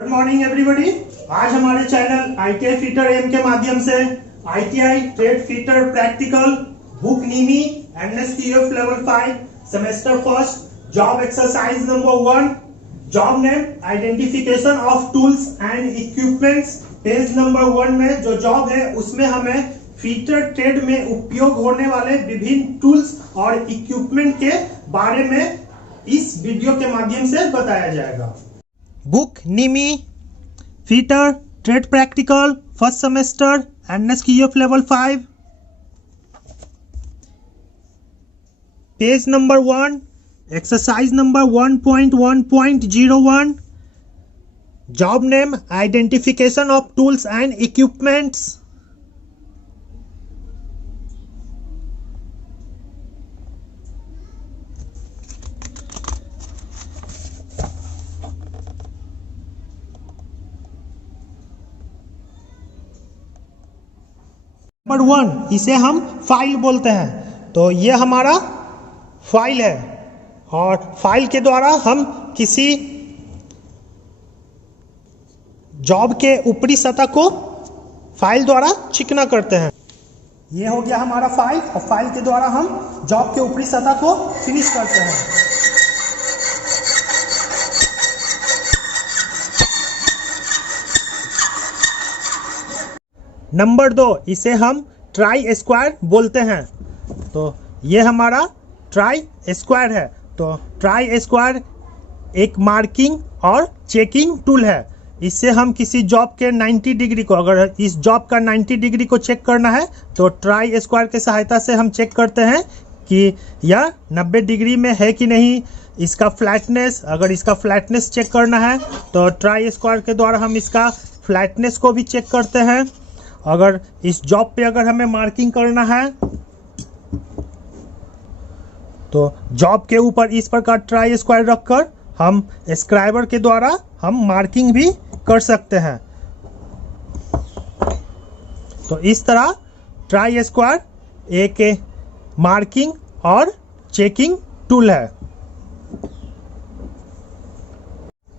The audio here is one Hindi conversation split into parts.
Good morning everybody. आज हमारे चैनल ITI फिटर एम के माध्यम से ITI trade fitter practical book NIMI NSQF level 5 semester first job exercise number 1 job name identification of tools and equipments page number 1 में जो जॉब है उसमें हमें फीटर ट्रेड में उपयोग होने वाले विभिन्न टूल्स और इक्विपमेंट के बारे में इस वीडियो के माध्यम से बताया जाएगा। Book NIMI fitter trade practical first semester NSQF level 5 page number 1 exercise number 1.1.01 job name identification of tools and equipments. Number 1 इसे हम फाइल बोलते हैं। तो ये हमारा फाइल है और फाइल के द्वारा हम किसी जॉब के ऊपरी सतह को फाइल द्वारा चिकना करते हैं। ये हो गया हमारा फाइल और फाइल के द्वारा हम जॉब के ऊपरी सतह को फिनिश करते हैं। नंबर 2 इसे हम ट्राई स्क्वायर बोलते हैं। तो ये हमारा ट्राई स्क्वायर है। तो ट्राई स्क्वायर एक मार्किंग और चेकिंग टूल है। इससे हम किसी जॉब के 90 डिग्री को, अगर इस जॉब का 90 डिग्री को चेक करना है तो ट्राई स्क्वायर की सहायता से हम चेक करते हैं कि यह 90 डिग्री में है कि नहीं। इसका फ्लैटनेस, अगर इसका फ्लैटनेस चेक करना है तो ट्राई स्क्वायर के द्वारा हम इसका फ्लैटनेस को भी चेक करते हैं। अगर इस जॉब पे अगर हमें मार्किंग करना है तो जॉब के ऊपर इस प्रकार ट्राई स्क्वायर रखकर हम स्क्राइबर के द्वारा हम मार्किंग भी कर सकते हैं। तो इस तरह ट्राई स्क्वायर एक मार्किंग और चेकिंग टूल है।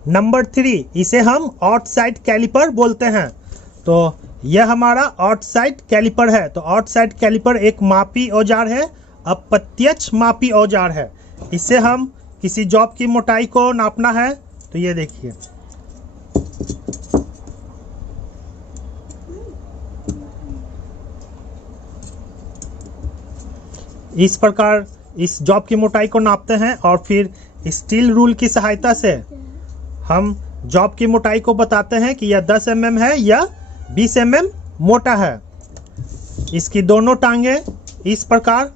नंबर 3 इसे हम आउटसाइड कैलिपर बोलते हैं। तो यह हमारा आउटसाइड कैलिपर है। तो आउटसाइड कैलिपर एक मापी औजार है, अप्रत्यक्ष मापी औजार है। इससे हम किसी जॉब की मोटाई को नापना है तो ये देखिए, इस प्रकार इस जॉब की मोटाई को नापते हैं और फिर स्टील रूल की सहायता से हम जॉब की मोटाई को बताते हैं कि यह 10 mm है या 20 mm मोटा है। इसकी दोनों टांगे इस प्रकार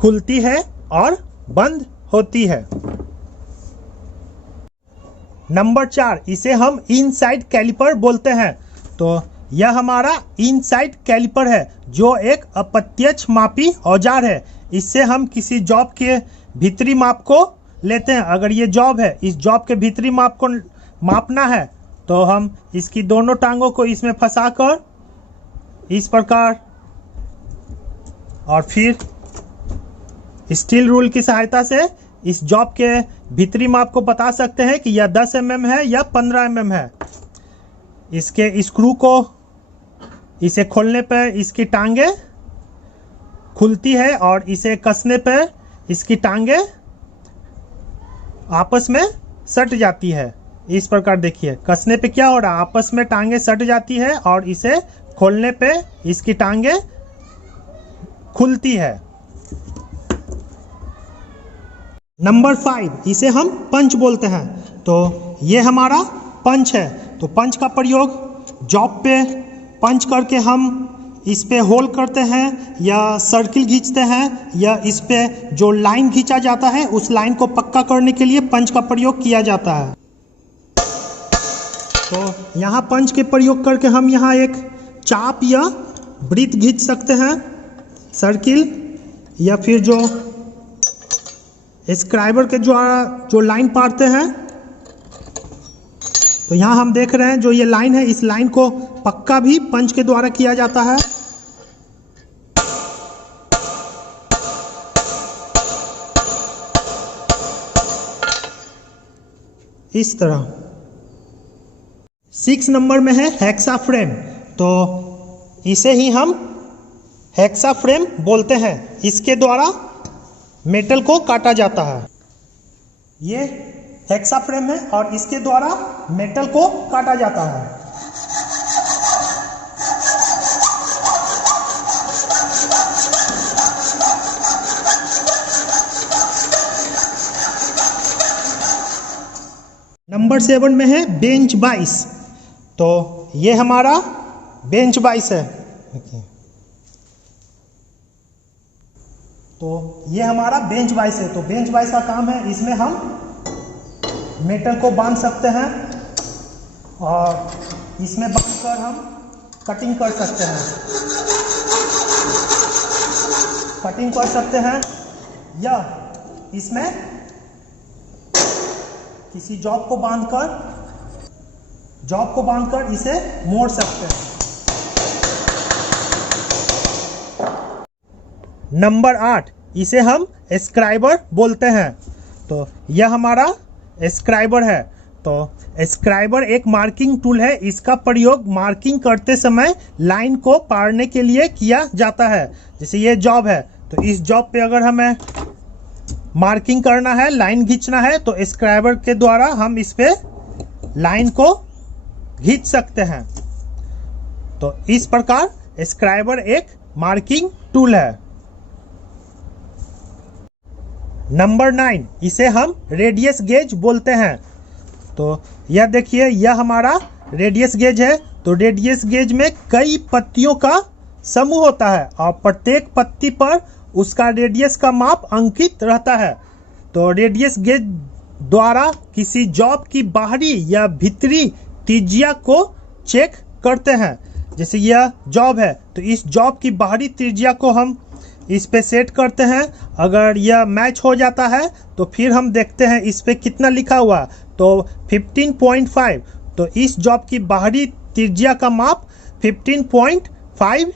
खुलती है और बंद होती है। नंबर 4 इसे हम इनसाइड कैलिपर बोलते हैं। तो यह हमारा इनसाइड कैलिपर है जो एक अप्रत्यक्ष मापी औजार है। इससे हम किसी जॉब के भीतरी माप को लेते हैं। अगर ये जॉब है, इस जॉब के भीतरी माप को मापना है तो हम इसकी दोनों टांगों को इसमें फंसाकर इस प्रकार और फिर स्टील रूल की सहायता से इस जॉब के भीतरी माप को बता सकते हैं कि यह 10 mm है या 15 mm है। इसके स्क्रू को इसे खोलने पर इसकी टांगे खुलती है और इसे कसने पर इसकी टांगे आपस में सट जाती है। इस प्रकार देखिए, कसने पे क्या हो रहा है, आपस में टांगे सट जाती है और इसे खोलने पे इसकी टांगे खुलती है। नंबर 5 इसे हम पंच बोलते हैं। तो ये हमारा पंच है। तो पंच का प्रयोग जॉब पे पंच करके हम इस पे होल करते हैं या सर्किल खींचते हैं या इस पे जो लाइन खींचा जाता है उस लाइन को पक्का करने के लिए पंच का प्रयोग किया जाता है। तो यहाँ पंच के प्रयोग करके हम यहाँ एक चाप या वृत्त खींच सकते हैं, सर्किल, या फिर जो स्क्राइबर के जो लाइन पाड़ते हैं। तो यहाँ हम देख रहे हैं जो ये लाइन है, इस लाइन को पक्का भी पंच के द्वारा किया जाता है। इस तरह 6 नंबर में है हेक्सा फ्रेम। तो इसे ही हम हेक्सा फ्रेम बोलते हैं। इसके द्वारा मेटल को काटा जाता है। ये हेक्सा फ्रेम है और इसके द्वारा मेटल को काटा जाता है। नंबर 7 में है बेंच बाइस। तो ये हमारा बेंच बाइस है। तो ये हमारा बेंच बाइस है। तो बेंच बाइस का काम है, इसमें हम मेटल को बांध सकते हैं और इसमें बांधकर हम कटिंग कर सकते हैं। कटिंग कर सकते हैं या इसमें किसी जॉब को बांधकर इसे मोड़ सकते हैं। नंबर 8, इसे हम स्क्राइबर बोलते हैं। तो यह हमारा स्क्राइबर है। तो स्क्राइबर एक मार्किंग टूल है। इसका प्रयोग मार्किंग करते समय लाइन को पारने के लिए किया जाता है। जैसे ये जॉब है, तो इस जॉब पे अगर हमें मार्किंग करना है, लाइन खींचना है, तो स्क्राइबर के द्वारा हम इस पे लाइन को खींच सकते हैं। तो इस प्रकार स्क्राइबर एक मार्किंग टूल है। नंबर 9, इसे हम रेडियस गेज बोलते हैं। तो यह देखिए, यह हमारा रेडियस गेज है। तो रेडियस गेज में कई पत्तियों का समूह होता है और प्रत्येक पत्ती पर उसका रेडियस का माप अंकित रहता है। तो रेडियस गेज द्वारा किसी जॉब की बाहरी या भीतरी त्रिज्या को चेक करते हैं। जैसे यह जॉब है, तो इस जॉब की बाहरी त्रिज्या को हम इस पे सेट करते हैं। अगर यह मैच हो जाता है तो फिर हम देखते हैं इस पे कितना लिखा हुआ, तो 15.5। तो इस जॉब की बाहरी त्रिज्या का माप 15.5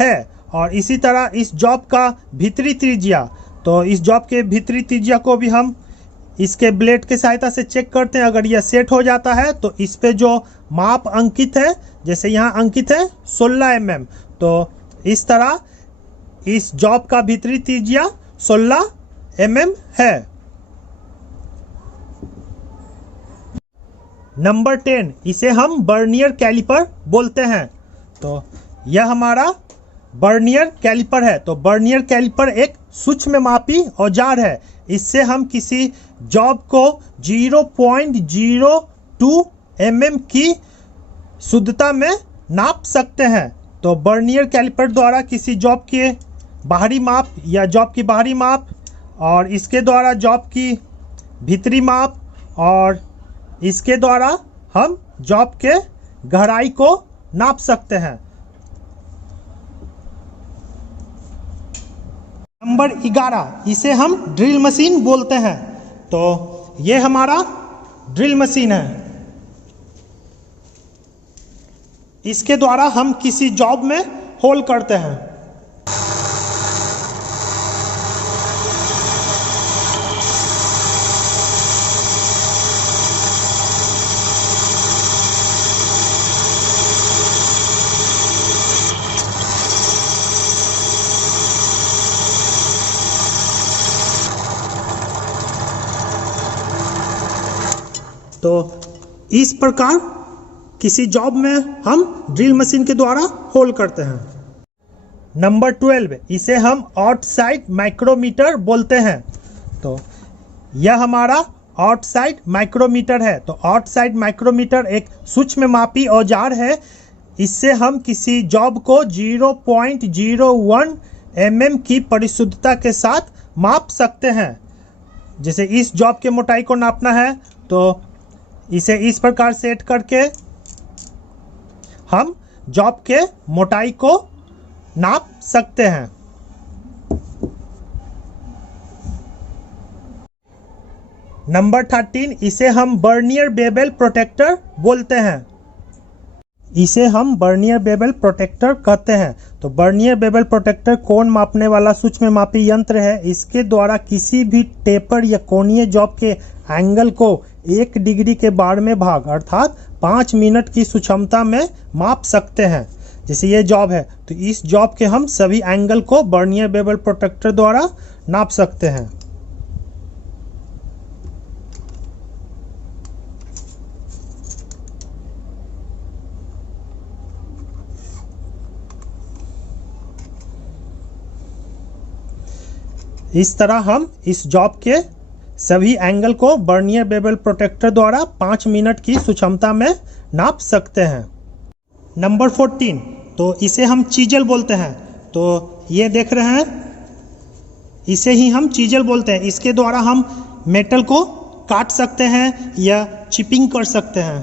है। और इसी तरह इस जॉब का भीतरी त्रिज्या, तो इस जॉब के भीतरी त्रिज्या को भी हम इसके ब्लेड की सहायता से चेक करते हैं। अगर यह सेट हो जाता है तो इस पे जो माप अंकित है, जैसे यहाँ अंकित है 16 mm, तो इस तरह इस जॉब का भीतरी त्रिज्या 16 mm है। नंबर 10, इसे हम वर्नियर कैलिपर बोलते हैं। तो यह हमारा वर्नियर कैलिपर है। तो वर्नियर कैलिपर एक सूक्ष्ममापी औजार है। इससे हम किसी जॉब को 0.02 mm की शुद्धता में नाप सकते हैं। तो वर्नियर कैलिपर द्वारा किसी जॉब के बाहरी माप या जॉब की बाहरी माप, और इसके द्वारा जॉब की भीतरी माप, और इसके द्वारा हम जॉब के गहराई को नाप सकते हैं। नंबर 11, इसे हम ड्रिल मशीन बोलते हैं। तो ये हमारा ड्रिल मशीन है। इसके द्वारा हम किसी जॉब में होल करते हैं। तो इस प्रकार किसी जॉब में हम ड्रिल मशीन के द्वारा होल करते हैं। नंबर 12, इसे हम आउटसाइड माइक्रोमीटर बोलते हैं। तो यह हमारा आउटसाइड माइक्रोमीटर है। तो आउटसाइड माइक्रोमीटर एक सूक्ष्ममापी औजार है। इससे हम किसी जॉब को 0.01 mm की परिशुद्धता के साथ माप सकते हैं। जैसे इस जॉब के मोटाई को नापना है, तो इसे इस प्रकार सेट करके हम जॉब के मोटाई को नाप सकते हैं। नंबर 13, इसे हम वर्नियर बेवल प्रोटेक्टर बोलते हैं। इसे हम वर्नियर बेवल प्रोटेक्टर कहते हैं। तो वर्नियर बेवल प्रोटेक्टर कोण मापने वाला सूक्ष्ममापी यंत्र है। इसके द्वारा किसी भी टेपर या कोणीय जॉब के एंगल को 1 डिग्री के 12वें भाग अर्थात 5 मिनट की सुक्षमता में माप सकते हैं। जैसे ये जॉब है तो इस जॉब के हम सभी एंगल को वर्नियर बेवल प्रोट्रैक्टर द्वारा नाप सकते हैं। इस तरह हम इस जॉब के सभी एंगल को वर्नियर बेवल प्रोट्रैक्टर द्वारा 5 मिनट की सुक्षमता में नाप सकते हैं। नंबर 14, तो इसे हम चीजल बोलते हैं। तो ये देख रहे हैं, इसे ही हम चीजल बोलते हैं। इसके द्वारा हम मेटल को काट सकते हैं या चिपिंग कर सकते हैं।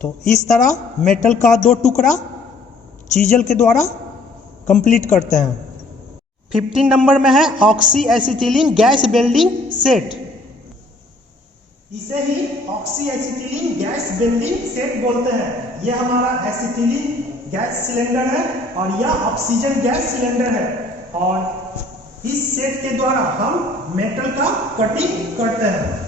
तो इस तरह मेटल का 2 टुकड़ा चीजल के द्वारा कंप्लीट करते हैं। 15 नंबर में है oxy acetylene gas welding set. इसे ही oxy acetylene gas welding set बोलते हैं। यह हमारा एसिटिलीन गैस सिलेंडर है और यह ऑक्सीजन गैस सिलेंडर है और इस सेट के द्वारा हम मेटल का कटिंग करते हैं।